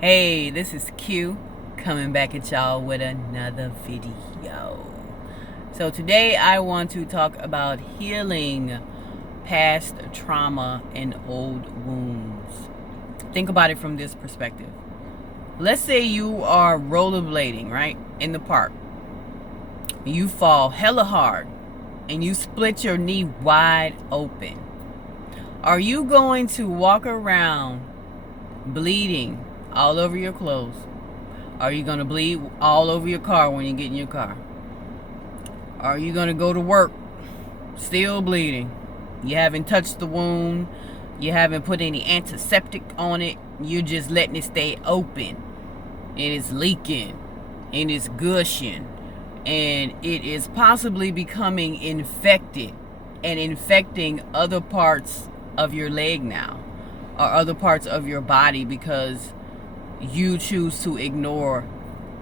Hey, this is Q coming back at y'all with another video. So today I want to talk about healing past trauma and old wounds. Think about it from this perspective. Let's say you are rollerblading, right, in the park. You fall hella hard and you split your knee wide open. Are you going to walk around bleeding all over your clothes? Are you going to bleed all over your car when you get in your car? Are you going to go to work still bleeding? You haven't touched the wound. You haven't put any antiseptic on it. You're just letting it stay open. And it's leaking. And it's gushing. And it is possibly becoming infected and infecting other parts of your leg now, or other parts of your body, because you choose to ignore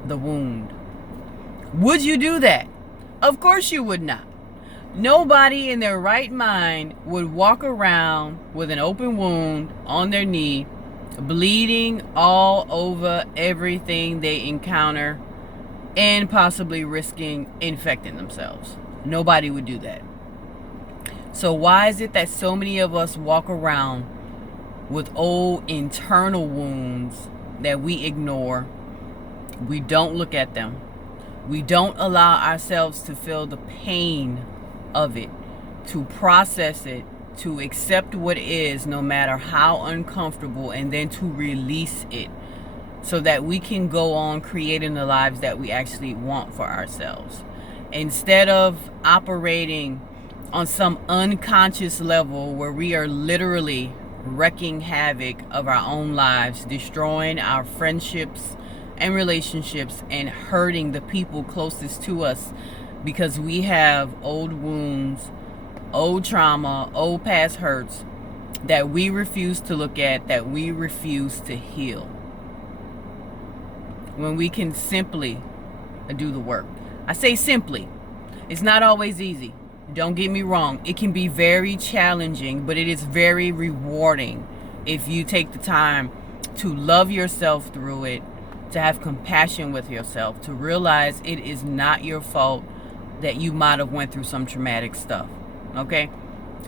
the wound. Would you do that? Of course you would not. Nobody in their right mind would walk around with an open wound on their knee, bleeding all over everything they encounter, and possibly risking infecting themselves. Nobody would do that. So why is it that so many of us walk around with old internal wounds that we ignore? We don't look at them. We don't allow ourselves to feel the pain of it, to process it, to accept what is, no matter how uncomfortable, and then to release it so that we can go on creating the lives that we actually want for ourselves. Instead of operating on some unconscious level where we are literally wrecking havoc of our own lives, destroying our friendships and relationships, and hurting the people closest to us because we have old wounds, old trauma, old past hurts that we refuse to look at, that we refuse to heal, when we can simply do the work. I say simply. It's not always easy. Don't get me wrong. It can be very challenging, but it is very rewarding if you take the time to love yourself through it, to have compassion with yourself, to realize it is not your fault that you might have went through some traumatic stuff. Okay?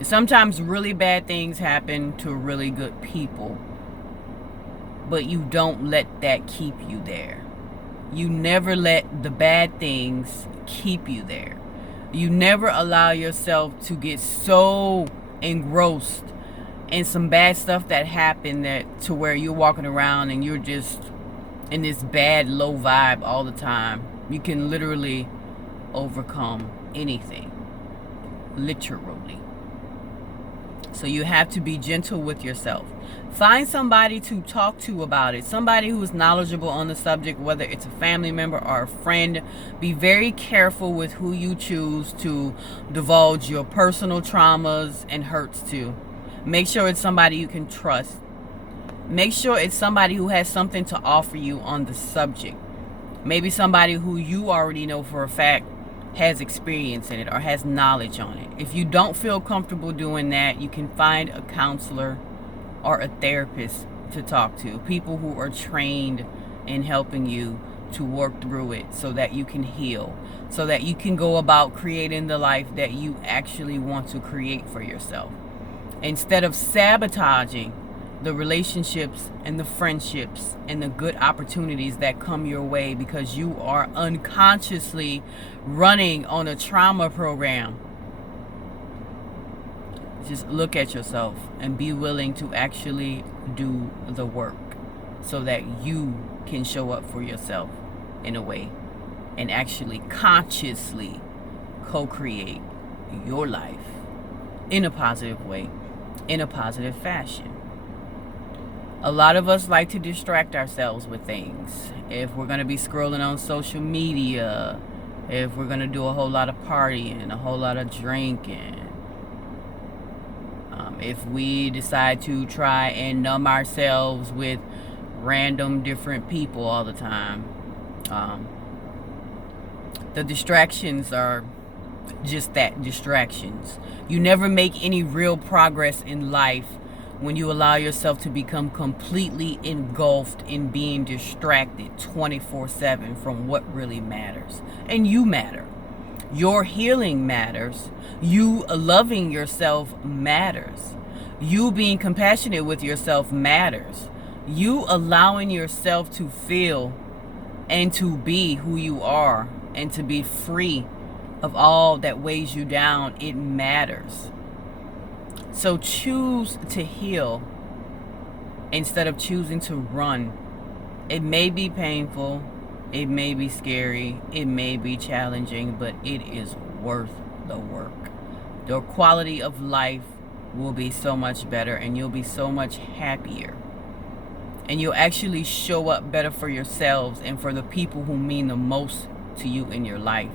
Sometimes really bad things happen to really good people, but you don't let that keep you there. You never let the bad things keep you there. You never allow yourself to get so engrossed in some bad stuff that happened that to where you're walking around and you're just in this bad low vibe all the time. You can literally overcome anything, literally. So you have to be gentle with yourself. Find somebody to talk to about it. Somebody who is knowledgeable on the subject, whether it's a family member or a friend. Be very careful with who you choose to divulge your personal traumas and hurts to. Make sure it's somebody you can trust. Make sure it's somebody who has something to offer you on the subject. Maybe somebody who you already know for a fact has experience in it or has knowledge on it. If you don't feel comfortable doing that, you can find a counselor or a therapist to talk to. People who are trained in helping you to work through it so that you can heal, so that you can go about creating the life that you actually want to create for yourself. Instead of sabotaging the relationships and the friendships and the good opportunities that come your way because you are unconsciously running on a trauma program. Just look at yourself and be willing to actually do the work so that you can show up for yourself in a way and actually consciously co-create your life in a positive way, in a positive fashion. A lot of us like to distract ourselves with things. If we're going to be scrolling on social media, if we're going to do a whole lot of partying, a whole lot of drinking, if we decide to try and numb ourselves with random different people all the time, the distractions are just that, distractions. You never make any real progress in life when you allow yourself to become completely engulfed in being distracted 24/7 from what really matters. And you matter. Your healing matters. You loving yourself matters. You being compassionate with yourself matters. You allowing yourself to feel and to be who you are and to be free of all that weighs you down, it matters. So choose to heal instead of choosing to run. It may be painful, it may be scary, it may be challenging, but it is worth the work. The quality of life will be so much better, and you'll be so much happier. And you'll actually show up better for yourselves and for the people who mean the most to you in your life.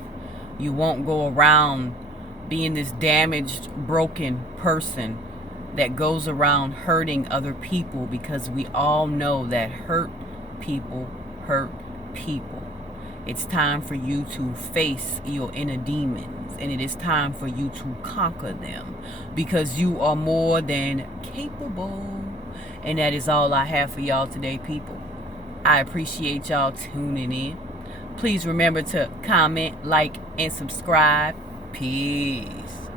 You won't go around being this damaged, broken person that goes around hurting other people, because we all know that hurt people hurt people. It's time for you to face your inner demons, and it is time for you to conquer them, because you are more than capable. And that is all I have for y'all today, people. I appreciate y'all tuning in. Please remember to comment, like, and subscribe. Peace.